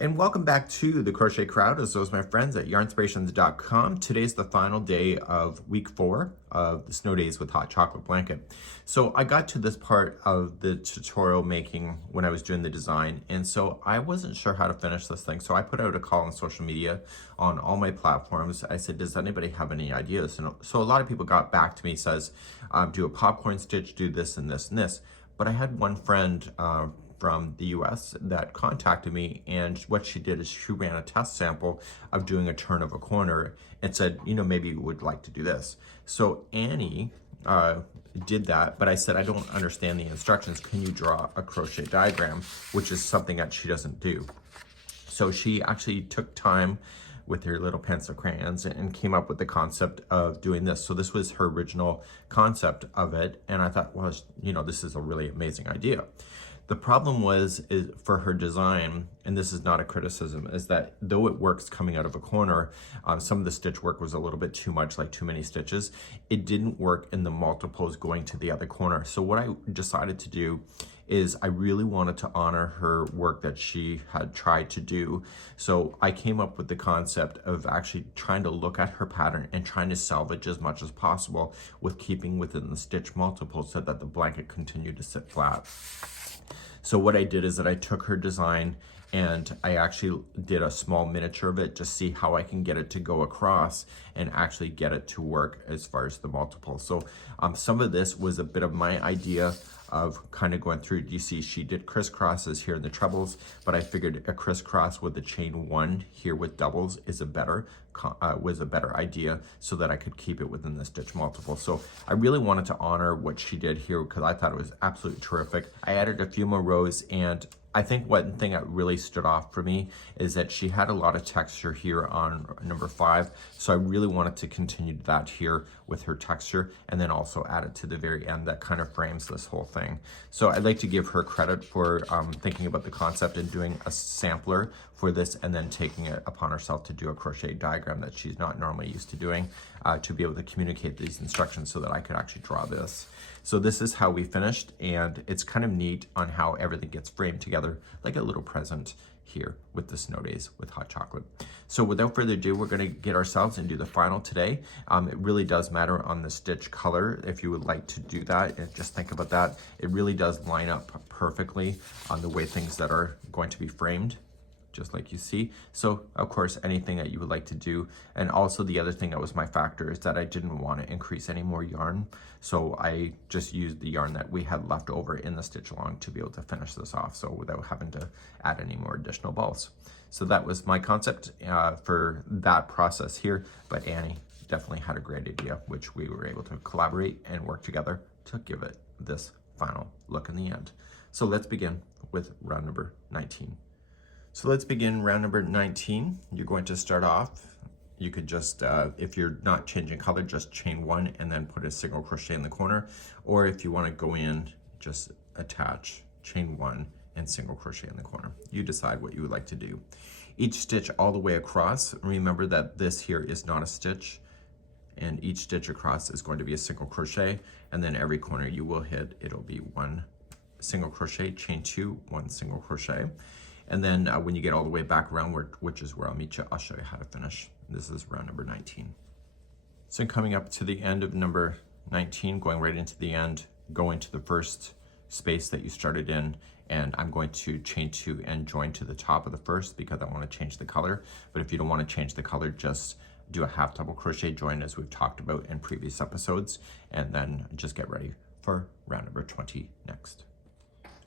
And welcome back to the Crochet Crowd, as well as my friends at yarnspirations.com. Today's the final day of week 4 of the Snow Days with Hot Chocolate Blanket. So I got to this part of the tutorial making when I was doing the design, and so I wasn't sure how to finish this thing. So I put out a call on social media on all my platforms. I said, does anybody have any ideas? And so a lot of people got back to me, says, do a popcorn stitch, do this and this and this. But I had one friend from the US that contacted me, and what she did is she ran a test sample of doing a turn of a corner and said, you know, maybe you would like to do this. So Annie did that, but I said, I don't understand the instructions. Can you draw a crochet diagram? Which is something that she doesn't do. So she actually took time with her little pencil crayons and came up with the concept of doing this. So this was her original concept of it. And I thought, well, you know, this is a really amazing idea. The problem is for her design, and this is not a criticism, is that though it works coming out of a corner, some of the stitch work was a little bit too much, like too many stitches. It didn't work in the multiples going to the other corner. So what I decided to do is I really wanted to honor her work that she had tried to do. So I came up with the concept of actually trying to look at her pattern and trying to salvage as much as possible with keeping within the stitch multiples so that the blanket continued to sit flat. So what I did is that I took her design and I actually did a small miniature of it to see how I can get it to go across and actually get it to work as far as the multiple. So some of this was a bit of my idea of kind of going through. You see she did crisscrosses here in the trebles, but I figured a crisscross with the chain 1 here with doubles is was a better idea so that I could keep it within the stitch multiple. So I really wanted to honor what she did here because I thought it was absolutely terrific. I added a few more rows, and I think one thing that really stood off for me is that she had a lot of texture here on number 5. So I really wanted to continue that here with her texture, and then also add it to the very end that kind of frames this whole thing. So I'd like to give her credit for thinking about the concept and doing a sampler for this, and then taking it upon herself to do a crochet diagram that she's not normally used to doing, to be able to communicate these instructions so that I could actually draw this. So this is how we finished, and it's kind of neat on how everything gets framed together like a little present here with the Snow Days with Hot Chocolate. So without further ado, we're going to get ourselves and do the final today. It really does matter on the stitch color if you would like to do that, and just think about that. It really does line up perfectly on the way things that are going to be framed, just like you see. So of course, anything that you would like to do. And also the other thing that was my factor is that I didn't want to increase any more yarn. So I just used the yarn that we had left over in the stitch along to be able to finish this off, so without having to add any more additional balls. So that was my concept for that process here. But Annie definitely had a great idea, which we were able to collaborate and work together to give it this final look in the end. So let's begin with round number 19. So let's begin round number 19. You're going to start off, you could just, if you're not changing color, just chain 1 and then put a single crochet in the corner. Or if you want to go in, just attach chain 1 and single crochet in the corner. You decide what you would like to do. Each stitch all the way across, remember that this here is not a stitch, and each stitch across is going to be a single crochet, and then every corner you will hit, it'll be 1 single crochet, chain 2, 1 single crochet. And then when you get all the way back around, which is where I'll meet you, I'll show you how to finish. This is round number 19. So coming up to the end of number 19, going right into the end, going to the first space that you started in, and I'm going to chain 2 and join to the top of the first because I want to change the color. But if you don't want to change the color, just do a half double crochet join as we've talked about in previous episodes, and then just get ready for round number 20 next.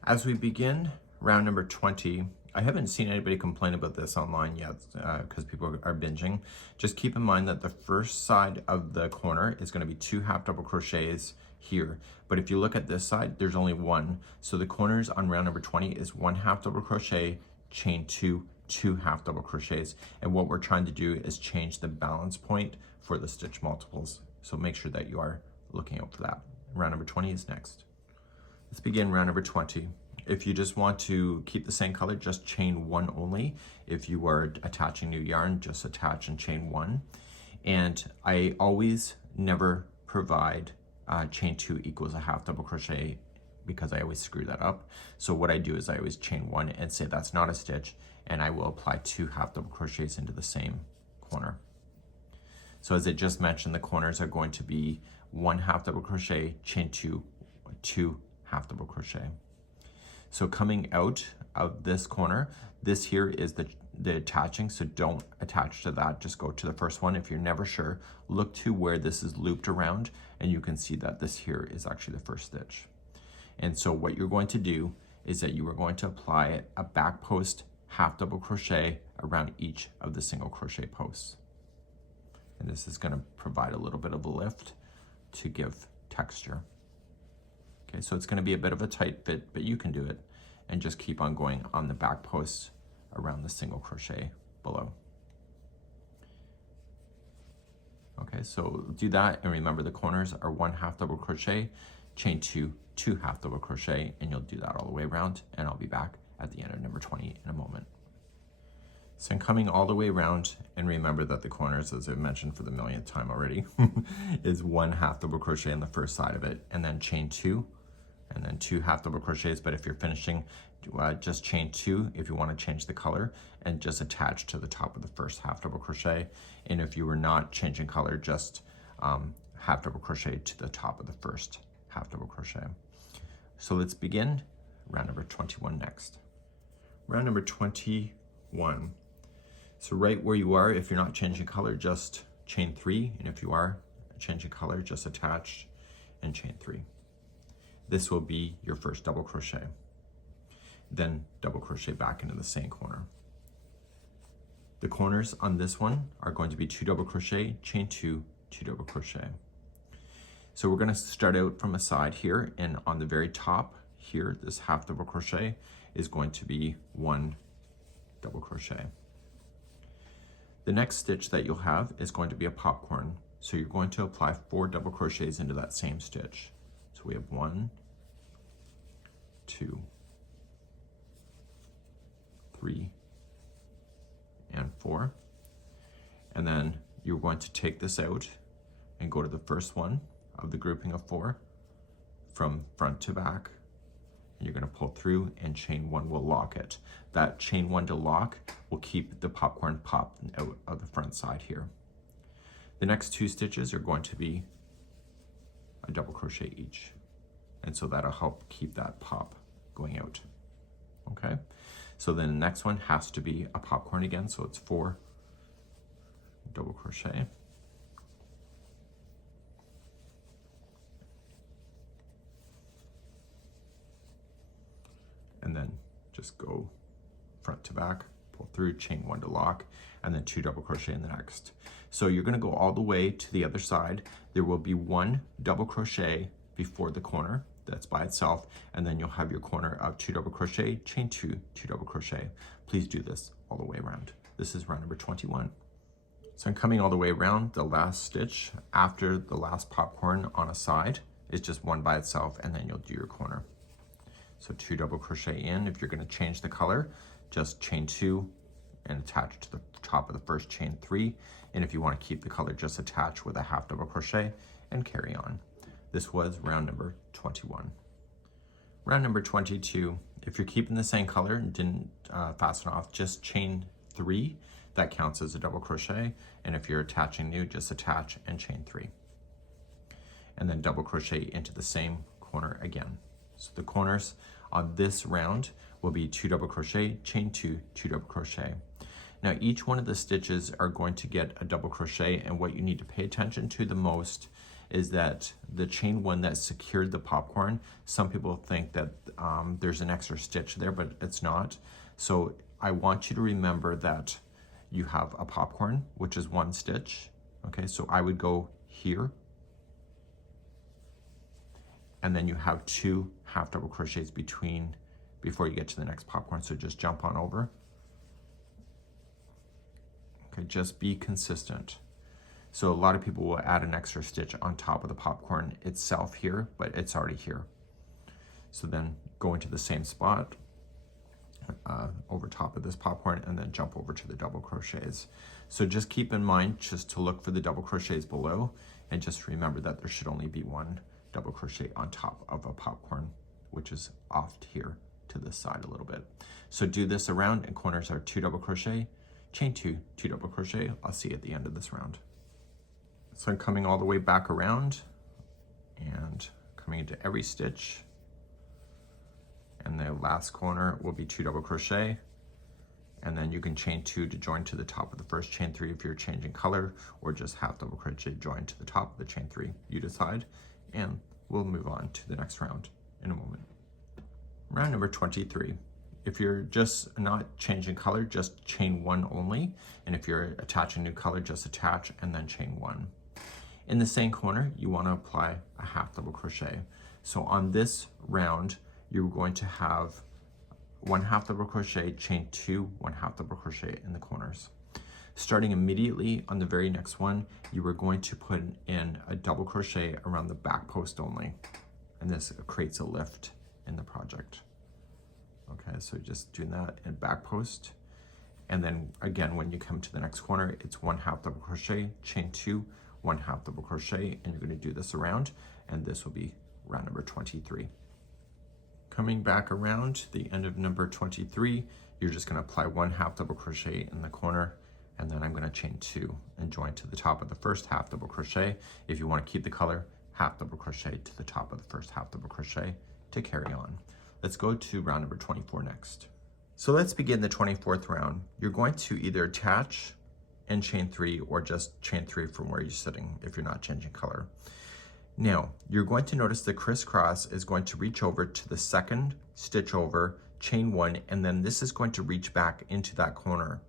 As we begin round number 20, I haven't seen anybody complain about this online yet because people are binging. Just keep in mind that the first side of the corner is going to be 2 half double crochets here. But if you look at this side, there's only 1. So the corners on round number 20 is 1 half double crochet, chain 2, 2 half double crochets. And what we're trying to do is change the balance point for the stitch multiples. So make sure that you are looking out for that. Round number 20 is next. Let's begin round number 20. If you just want to keep the same color, just chain 1 only. If you are attaching new yarn, just attach and chain 1. And I always never provide chain 2 equals a half double crochet because I always screw that up. So what I do is I always chain 1 and say that's not a stitch, and I will apply 2 half double crochets into the same corner. So as I just mentioned, the corners are going to be 1 half double crochet, chain 2, 2 half double crochet. So coming out of this corner, this here is the attaching, so don't attach to that, just go to the first one. If you're never sure, look to where this is looped around, and you can see that this here is actually the first stitch. And so what you're going to do is that you are going to apply a back post half double crochet around each of the single crochet posts. And this is going to provide a little bit of a lift to give texture. Okay, so it's going to be a bit of a tight fit, but you can do it, and just keep on going on the back posts around the single crochet below. Okay, so do that, and remember the corners are 1 half double crochet, chain 2, 2 half double crochet, and you'll do that all the way around, and I'll be back at the end of number 20 in a moment. So I'm coming all the way around, and remember that the corners, as I've mentioned for the millionth time already, is 1 half double crochet on the first side of it, and then chain 2, and then 2 half double crochets. But if you're finishing, just chain 2 if you want to change the color, and just attach to the top of the first half double crochet. And if you were not changing color, just half double crochet to the top of the first half double crochet. So let's begin round number 21 next. Round number 21. So right where you are, if you're not changing color, just chain 3, and if you are changing color, just attach and chain 3. This will be your first double crochet. Then double crochet back into the same corner. The corners on this one are going to be 2 double crochet, chain 2, 2 double crochet. So we're going to start out from a side here, and on the very top here, this half double crochet is going to be 1 double crochet. The next stitch that you'll have is going to be a popcorn. So you're going to apply 4 double crochets into that same stitch. So we have 1, 2, 3, and 4. And then you're going to take this out and go to the first one of the grouping of 4 from front to back. And you're going to pull through, and chain 1 will lock it. That chain 1 to lock will keep the popcorn popped out of the front side here. The next 2 stitches are going to be a double crochet each. And so that'll help keep that pop going out. Okay, so then the next one has to be a popcorn again, so it's 4 double crochet. And then just go front to back, pull through, chain 1 to lock, and then 2 double crochet in the next. So you're going to go all the way to the other side. There will be 1 double crochet before the corner that's by itself, and then you'll have your corner of 2 double crochet, chain 2, 2 double crochet. Please do this all the way around. This is round number 21. So I'm coming all the way around. The last stitch after the last popcorn on a side is just 1 by itself, and then you'll do your corner. So 2 double crochet in. If you're going to change the color, just chain 2 and attach to the top of the first, chain 3. And if you want to keep the color, just attach with a half double crochet and carry on. This was round number 21. Round number 22, if you're keeping the same color and didn't fasten off, just chain 3. That counts as a double crochet. And if you're attaching new, just attach and chain 3. And then double crochet into the same corner again. So the corners on this round will be 2 double crochet, chain 2, 2 double crochet. Now each one of the stitches are going to get a double crochet, and what you need to pay attention to the most is that the chain 1 that secured the popcorn, some people think that there's an extra stitch there, but it's not. So I want you to remember that you have a popcorn, which is 1 stitch. Okay, so I would go here, and then you have 2 half double crochets before you get to the next popcorn. So just jump on over. Okay, just be consistent. So a lot of people will add an extra stitch on top of the popcorn itself here, but it's already here. So then go into the same spot over top of this popcorn, and then jump over to the double crochets. So just keep in mind just to look for the double crochets below, and just remember that there should only be 1 double crochet on top of a popcorn, which is off here to this side a little bit. So do this around, and corners are 2 double crochet, chain 2, 2 double crochet. I'll see you at the end of this round. So I'm coming all the way back around and coming into every stitch, and the last corner will be 2 double crochet, and then you can chain 2 to join to the top of the first, chain 3 if you're changing color, or just half double crochet join to the top of the chain 3. You decide, and we'll move on to the next round in a moment. Round number 23. If you're just not changing color, just chain 1 only, and if you're attaching new color, just attach and then chain 1. In the same corner, you want to apply a half double crochet. So on this round, you're going to have 1 half double crochet, chain 2, 1 half double crochet in the corners. Starting immediately on the very next one, you are going to put in a double crochet around the back post only, and this creates a lift in the project. Okay, so just doing that in back post, and then again when you come to the next corner, it's 1 half double crochet, chain 2, 1 half double crochet, and you're going to do this around, and this will be round number 23. Coming back around to the end of number 23, you're just going to apply 1 half double crochet in the corner, and then I'm going to chain 2 and join to the top of the first half double crochet. If you want to keep the color, half double crochet to the top of the first half double crochet to carry on. Let's go to round number 24 next. So let's begin the 24th round. You're going to either attach and chain 3, or just chain 3 from where you're sitting if you're not changing color. Now, you're going to notice the crisscross is going to reach over to the second stitch over, chain 1, and then this is going to reach back into that corner.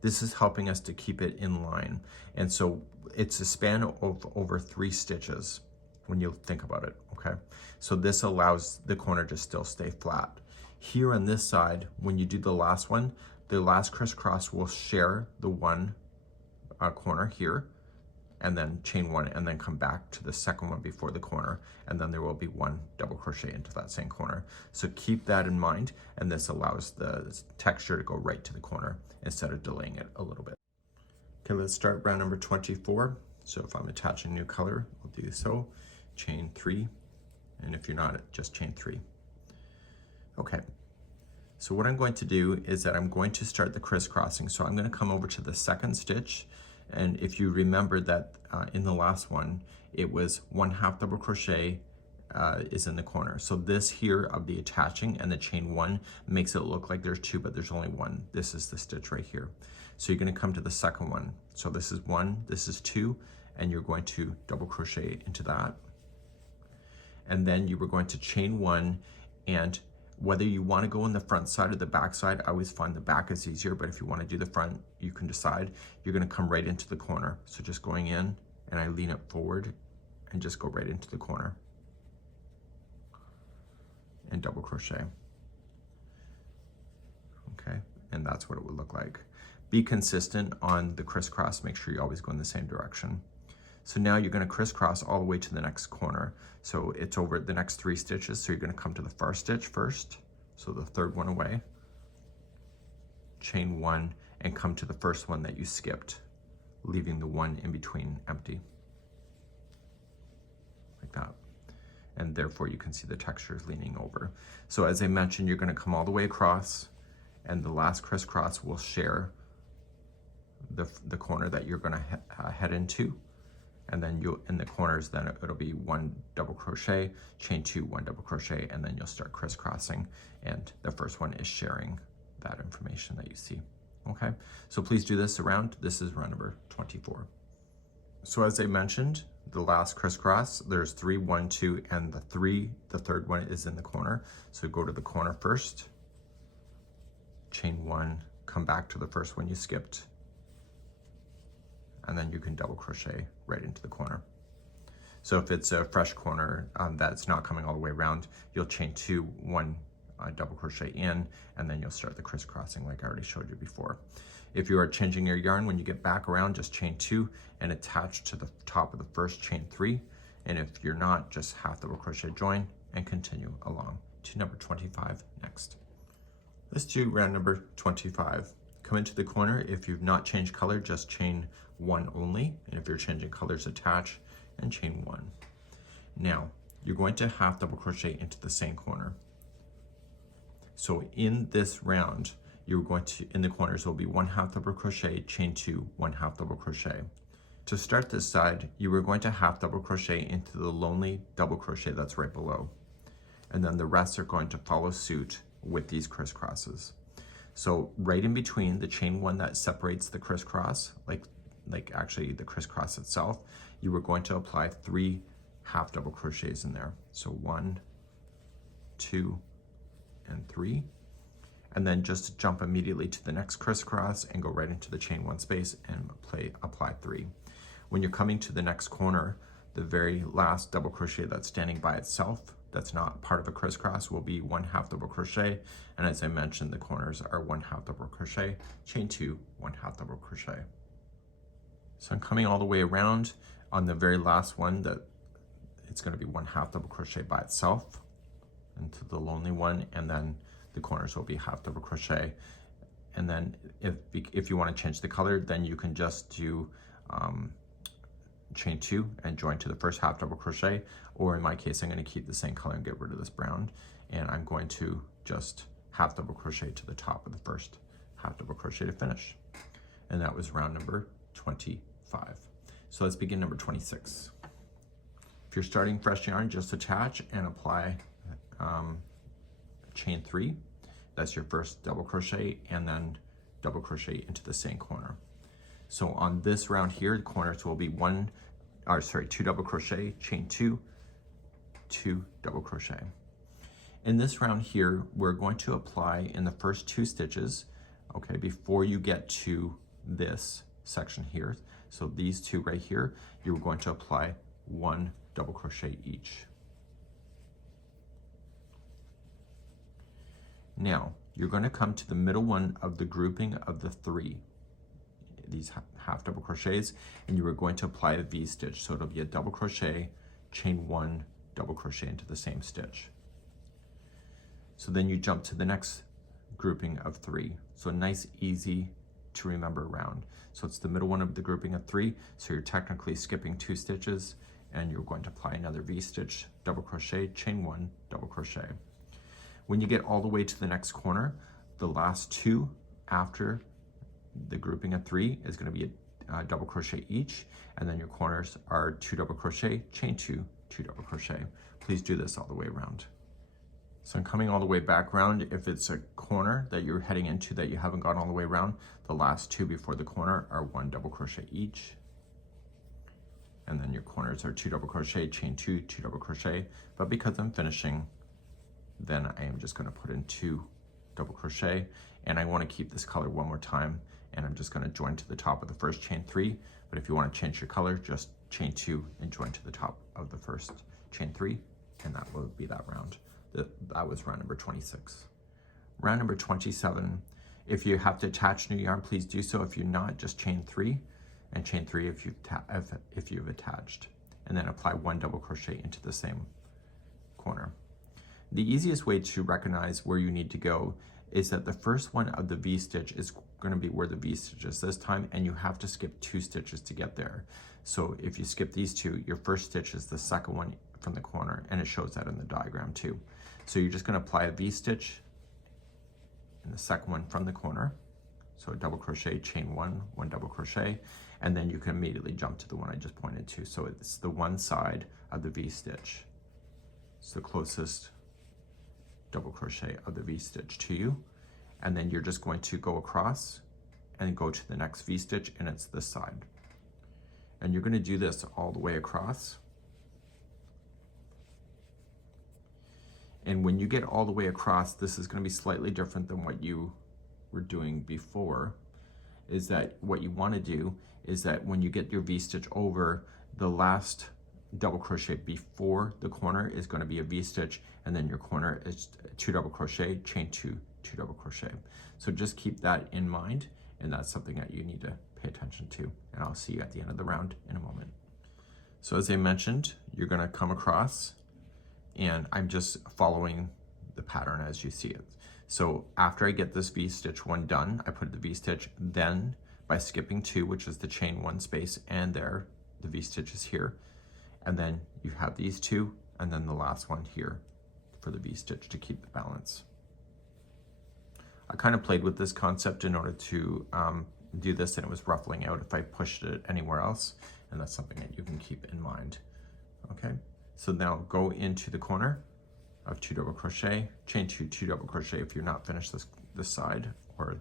This is helping us to keep it in line. And so it's a span of over 3 stitches when you think about it, okay? So this allows the corner to still stay flat. Here on this side, when you do the last one, the last crisscross will share the one corner here, and then chain 1, and then come back to the second one before the corner, and then there will be 1 double crochet into that same corner. So keep that in mind, and this allows the texture to go right to the corner instead of delaying it a little bit. Okay, let's start round number 24. So if I'm attaching new color, I'll do so, chain 3, and if you're not, just chain 3. Okay, so what I'm going to do is that I'm going to start the crisscrossing. So I'm going to come over to the second stitch, and if you remember that in the last one, it was 1 half double crochet is in the corner. So this here of the attaching and the chain 1 makes it look like there's 2, but there's only 1. This is the stitch right here. So you're going to come to the second one. So this is 1, this is 2, and you're going to double crochet into that. And then you were going to chain 1, and whether you want to go in the front side or the back side, I always find the back is easier, but if you want to do the front, you can decide. You're going to come right into the corner. So just going in, and I lean it forward and just go right into the corner and double crochet. Okay, and that's what it would look like. Be consistent on the crisscross. Make sure you always go in the same direction. So now you're going to crisscross all the way to the next corner. So it's over the next 3 stitches. So you're going to come to the far stitch first. So the third one away, chain 1, and come to the first one that you skipped, leaving the 1 in between empty, like that. And therefore you can see the texture is leaning over. So as I mentioned, you're going to come all the way across, and the last crisscross will share the corner that you're going to head into. And then you in the corners, then it'll be 1 double crochet, chain 2, 1 double crochet, and then you'll start crisscrossing, and the first one is sharing that information that you see. Okay, so please do this around. This is round number 24. So as I mentioned, the last crisscross, there's 3, 1, 2, and the third one is in the corner. So go to the corner first, chain 1, come back to the first one you skipped, and then you can double crochet right into the corner. So if it's a fresh corner that's not coming all the way around, you'll chain 2, 1 double crochet in, and then you'll start the crisscrossing like I already showed you before. If you are changing your yarn, when you get back around, just chain 2 and attach to the top of the first, chain 3. And if you're not, just half double crochet join and continue along to number 25 next. Let's do round number 25. Come into the corner. If you've not changed color, just chain 1 only. And if you're changing colors, attach and chain 1. Now, you're going to half double crochet into the same corner. So in this round, you're going to, in the corners will be 1/2 double crochet, chain 2, 1/2 double crochet. To start this side, you are going to 1/2 double crochet into the lonely double crochet that's right below. And then the rest are going to follow suit with these crisscrosses. So right in between the chain 1 that separates the crisscross, like actually the crisscross itself, you are going to apply 3 1/2 double crochets in there. So 1, 2, and 3. And then just jump immediately to the next crisscross and go right into the chain 1 space and apply 3. When you're coming to the next corner, the very last double crochet that's standing by itself, that's not part of a crisscross, will be 1/2 double crochet. And as I mentioned, the corners are 1/2 double crochet, chain 2, 1/2 double crochet. So I'm coming all the way around. On the very last one, that it's going to be 1/2 double crochet by itself into the lonely one, and then the corners will be 1/2 double crochet. And then if you want to change the color, then you can just do chain 2 and join to the first 1/2 double crochet, or in my case I'm going to keep the same color and get rid of this brown, and I'm going to just 1/2 double crochet to the top of the first 1/2 double crochet to finish. And that was round number 25. So let's begin number 26. If you're starting fresh yarn, just attach and apply chain 3. That's your first double crochet, and then double crochet into the same corner. So on this round here, the corners will be 2 double crochet, chain 2, 2 double crochet. In this round here, we're going to apply in the first 2 stitches, okay, before you get to this section here. So these 2 right here, you're going to apply 1 double crochet each. Now, you're going to come to the middle one of the grouping of the 3, these 1/2 double crochets, and you are going to apply a V-stitch. So it'll be a double crochet, chain 1, double crochet into the same stitch. So then you jump to the next grouping of 3. So a nice, easy to remember round. So it's the middle one of the grouping of 3, so you're technically skipping 2 stitches, and you're going to apply another V-stitch, double crochet, chain 1, double crochet. When you get all the way to the next corner, the last 2 after the grouping of 3 is going to be a double crochet each, and then your corners are 2 double crochet, chain 2, 2 double crochet. Please do this all the way around. So I'm coming all the way back around. If it's a corner that you're heading into that you haven't gone all the way around, the last 2 before the corner are 1 double crochet each, and then your corners are 2 double crochet, chain 2, 2 double crochet. But because I'm finishing, then I am just going to put in 2 double crochet, and I want to keep this color one more time, and I'm just going to join to the top of the first chain 3. But if you want to change your color, just chain 2 and join to the top of the first chain 3, and that will be that round. That was round number 26. Round number 27, if you have to attach new yarn, please do so. If you're not, just chain 3 and chain 3 if you've attached, and then apply 1 double crochet into the same corner. The easiest way to recognize where you need to go is that the first one of the V-stitch is going to be where the V-stitch is this time, and you have to skip 2 stitches to get there. So if you skip these 2, your first stitch is the second one from the corner, and it shows that in the diagram too. So you're just going to apply a V-stitch in the second one from the corner. So a double crochet, chain 1, 1 double crochet, and then you can immediately jump to the one I just pointed to. So it's the one side of the V-stitch. It's the closest double crochet of the V-stitch to you, and then you're just going to go across and go to the next V-stitch, and it's this side. And you're going to do this all the way across. And when you get all the way across, this is going to be slightly different than what you were doing before, is that what you want to do is that when you get your V-stitch over, the last double crochet before the corner is going to be a V-stitch, and then your corner is 2 double crochet, chain 2, 2 double crochet. So just keep that in mind, and that's something that you need to pay attention to, and I'll see you at the end of the round in a moment. So as I mentioned, you're going to come across, and I'm just following the pattern as you see it. So after I get this V-stitch one done, I put the V-stitch, then by skipping 2, which is the chain 1 space, and there, the V-stitch is here, and then you have these 2, and then the last one here for the V-stitch to keep the balance. I kind of played with this concept in order to do this, and it was ruffling out if I pushed it anywhere else, and that's something that you can keep in mind. Okay, so now go into the corner of 2 double crochet, chain 2, 2 double crochet if you're not finished this side, or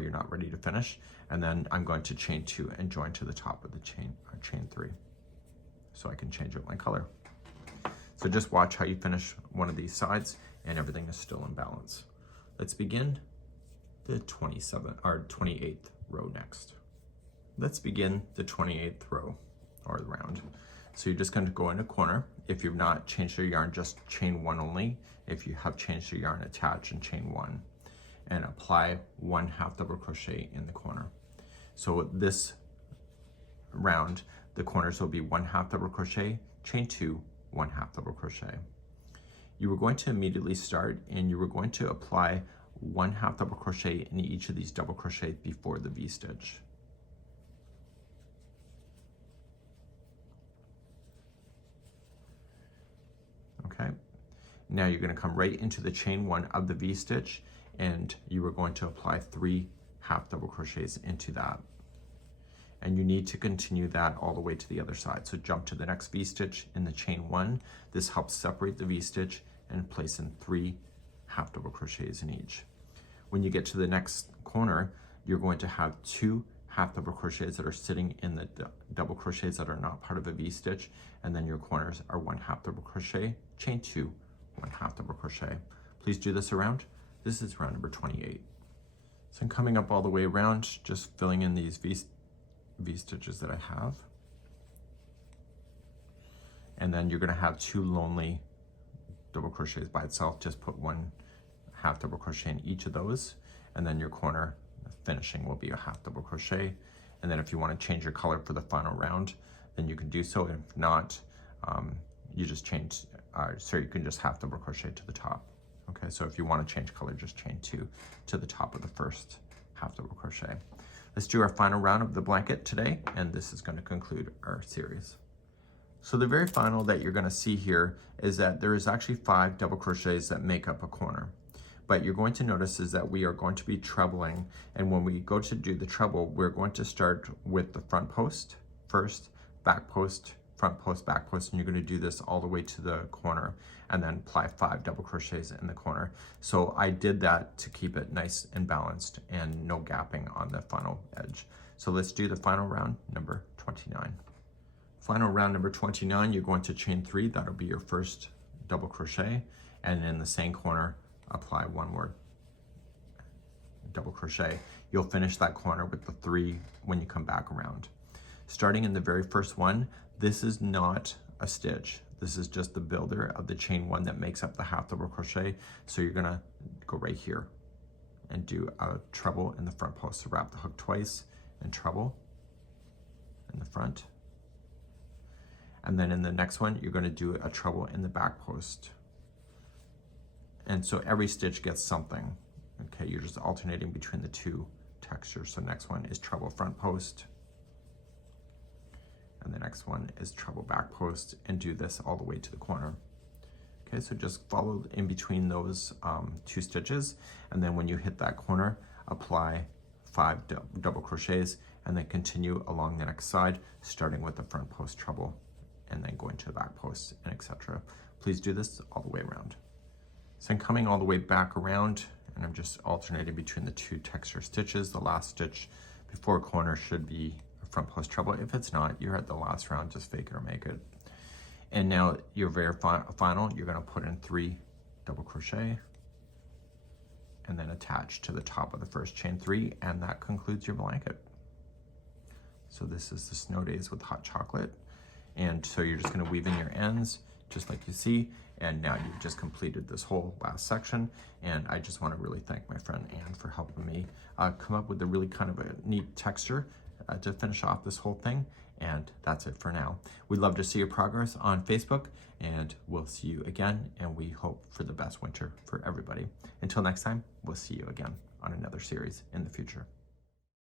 you're not ready to finish, and then I'm going to chain 2 and join to the top of the chain 3, so I can change out my color. So just watch how you finish one of these sides, and everything is still in balance. Let's begin the 28th row next. Let's begin the 28th row or round. So you're just going to go in a corner. If you've not changed your yarn, just chain 1 only. If you have changed your yarn, attach and chain 1 and apply 1 half double crochet in the corner. So this round, the corners will be 1 half double crochet, chain 2, 1 half double crochet. You were going to immediately start, and you were going to apply 1 half double crochet in each of these double crochets before the V-stitch. Okay, now you're going to come right into the chain 1 of the V-stitch, and you are going to apply 3 half double crochets into that. And you need to continue that all the way to the other side. So jump to the next V-stitch in the chain 1. This helps separate the V-stitch and place in 3 half double crochets in each. When you get to the next corner, you're going to have 2 half double crochets that are sitting in the double crochets that are not part of a V-stitch, and then your corners are 1 half double crochet, chain 2, 1 half double crochet. Please do this around. This is round number 28. So I'm coming up all the way around, just filling in these V-stitches that I have. And then you're going to have 2 lonely double crochets by itself. Just put 1 half double crochet in each of those, and then your corner finishing will be a half double crochet. And then if you want to change your color for the final round, then you can do so. If not, you just change, so you can just half double crochet to the top. Okay, so if you want to change color, just chain 2 to the top of the first half double crochet. Let's do our final round of the blanket today, and this is going to conclude our series. So the very final that you're going to see here is that there is actually 5 double crochets that make up a corner. But you're going to notice is that we are going to be trebling, and when we go to do the treble, we're going to start with the front post first, back post, front post, back post, and you're going to do this all the way to the corner, and then apply 5 double crochets in the corner. So I did that to keep it nice and balanced and no gapping on the final edge. So let's do the final round, number 29. Final round number 29, you're going to chain 3, that'll be your first double crochet, and in the same corner, apply 1 more double crochet. You'll finish that corner with the 3 when you come back around. Starting in the very first one, this is not a stitch. This is just the builder of the chain 1 that makes up the half double crochet. So you're gonna go right here and do a treble in the front post. So wrap the hook twice and treble in the front. And then in the next one, you're gonna do a treble in the back post. And so every stitch gets something. Okay, you're just alternating between the 2 textures. So next one is treble front post, and the next one is treble back post, and do this all the way to the corner. Okay, so just follow in between those 2 stitches, and then when you hit that corner, apply 5 double crochets, and then continue along the next side, starting with the front post treble, and then going to the back post, and etc. Please do this all the way around. So I'm coming all the way back around, and I'm just alternating between the 2 texture stitches. The last stitch before corner should be a front post treble. If it's not, you're at the last round, just fake it or make it. And now your very final, you're gonna put in 3 double crochet, and then attach to the top of the first chain 3, and that concludes your blanket. So this is the Snow Days with Hot Chocolate. And so you're just gonna weave in your ends, just like you see, and now you've just completed this whole last section. And I just want to really thank my friend Anne for helping me come up with a really kind of a neat texture to finish off this whole thing. And that's it for now. We'd love to see your progress on Facebook, and we'll see you again, and we hope for the best winter for everybody. Until next time, we'll see you again on another series in the future.